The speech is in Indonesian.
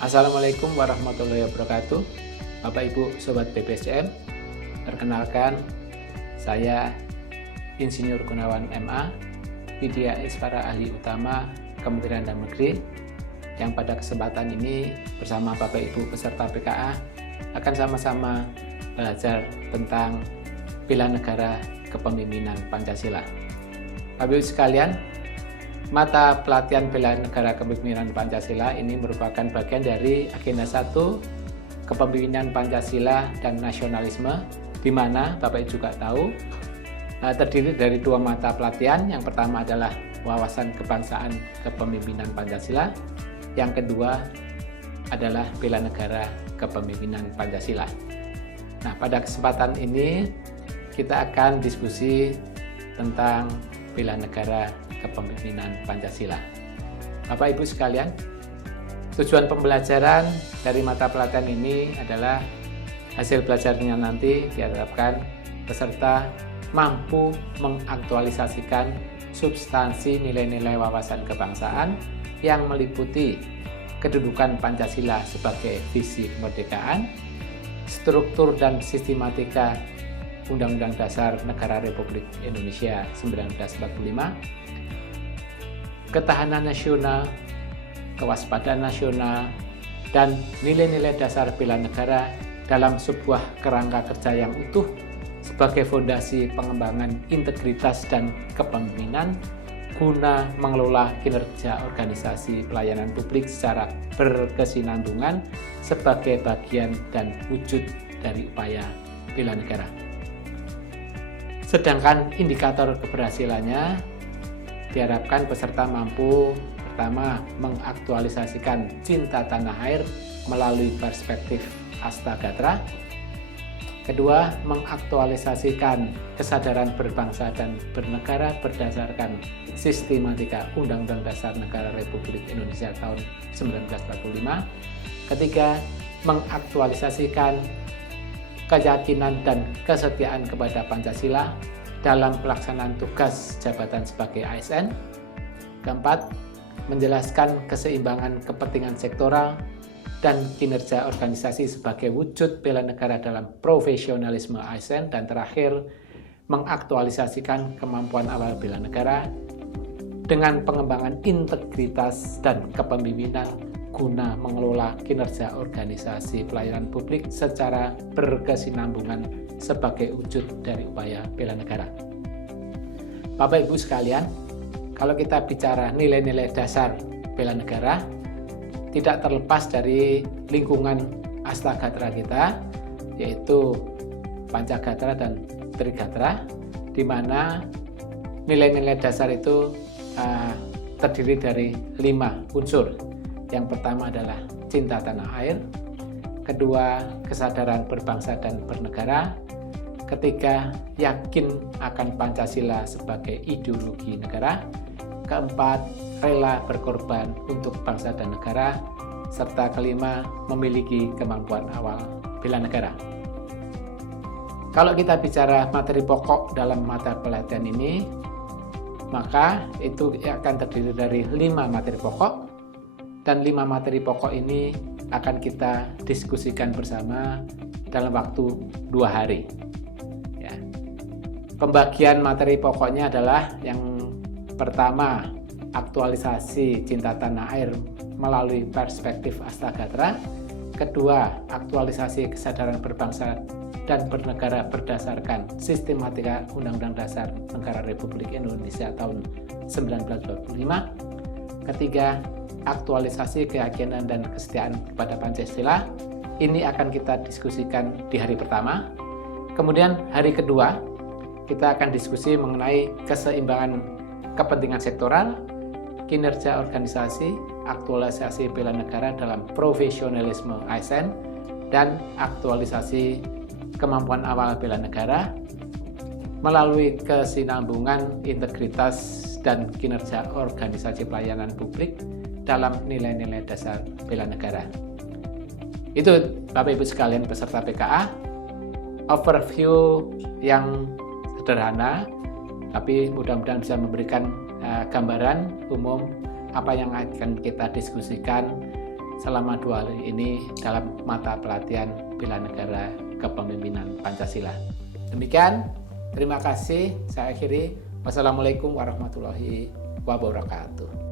Assalamualaikum warahmatullahi wabarakatuh. Bapak Ibu Sobat BPSDM, perkenalkan saya Insinyur Gunawan MA, Widya Isvara Ahli Utama Kementerian Dalam Negeri, yang pada kesempatan ini bersama Bapak Ibu peserta PKA akan sama-sama belajar tentang bela negara kepemimpinan Pancasila. Bapak Ibu sekalian, mata pelatihan bela negara kepemimpinan Pancasila ini merupakan bagian dari agenda 1 kepemimpinan Pancasila dan nasionalisme, di mana Bapak Ibu juga tahu terdiri dari 2 mata pelatihan. Yang pertama adalah wawasan kebangsaan kepemimpinan Pancasila, yang kedua adalah bela negara kepemimpinan Pancasila. Nah, pada kesempatan ini kita akan diskusi tentang bela negara kepemimpinan Pancasila. Bapak Ibu sekalian, tujuan pembelajaran dari mata pelatihan ini adalah hasil belajarnya nanti diharapkan peserta mampu mengaktualisasikan substansi nilai-nilai wawasan kebangsaan yang meliputi kedudukan Pancasila sebagai visi kemerdekaan, struktur dan sistematika Undang-Undang Dasar Negara Republik Indonesia 1945, ketahanan nasional, kewaspadaan nasional, dan nilai-nilai dasar bela negara dalam sebuah kerangka kerja yang utuh sebagai fondasi pengembangan integritas dan kepemimpinan guna mengelola kinerja organisasi pelayanan publik secara berkesinambungan sebagai bagian dan wujud dari upaya bela negara. Sedangkan indikator keberhasilannya diharapkan peserta mampu pertama mengaktualisasikan cinta tanah air melalui perspektif Astagatra, kedua mengaktualisasikan kesadaran berbangsa dan bernegara berdasarkan sistematika Undang-Undang Dasar Negara Republik Indonesia tahun 1945, ketiga mengaktualisasikan keyakinan dan kesetiaan kepada Pancasila dalam pelaksanaan tugas jabatan sebagai ASN. Keempat, menjelaskan keseimbangan kepentingan sektoral dan kinerja organisasi sebagai wujud bela negara dalam profesionalisme ASN. Dan terakhir, mengaktualisasikan kemampuan awal bela negara dengan pengembangan integritas dan kepemimpinan guna mengelola kinerja organisasi pelayanan publik secara berkesinambungan sebagai wujud dari upaya bela negara. Bapak Ibu sekalian, kalau kita bicara nilai-nilai dasar bela negara, tidak terlepas dari lingkungan Astagatra kita, yaitu Pancagatra dan Trigatra, di mana nilai-nilai dasar itu terdiri dari 5 unsur. Yang pertama adalah cinta tanah air, kedua kesadaran berbangsa dan bernegara, ketiga yakin akan Pancasila sebagai ideologi negara, keempat rela berkorban untuk bangsa dan negara, serta kelima memiliki kemampuan awal bela negara. Kalau kita bicara materi pokok dalam mata pelatihan ini, maka itu akan terdiri dari 5 materi pokok, dan 5 materi pokok ini akan kita diskusikan bersama dalam waktu 2 hari. Ya. Pembagian materi pokoknya adalah yang pertama, aktualisasi cinta tanah air melalui perspektif Astagatra, kedua, aktualisasi kesadaran berbangsa dan bernegara berdasarkan sistematika Undang-Undang Dasar Negara Republik Indonesia tahun 1945, ketiga, aktualisasi keyakinan dan kesetiaan kepada Pancasila. Ini akan kita diskusikan di hari pertama. Kemudian hari kedua kita akan diskusi mengenai keseimbangan kepentingan sektoral, kinerja organisasi, aktualisasi bela negara dalam profesionalisme ASN, dan aktualisasi kemampuan awal bela negara melalui kesinambungan integritas dan kinerja organisasi pelayanan publik dalam nilai-nilai dasar bela negara. Itu Bapak Ibu sekalian peserta PKA, overview yang sederhana Tapi mudah-mudahan bisa memberikan gambaran umum apa yang akan kita diskusikan selama 2 hari ini dalam mata pelatihan bela negara kepemimpinan Pancasila. Demikian, terima kasih. Saya akhiri. Wassalamualaikum warahmatullahi wabarakatuh.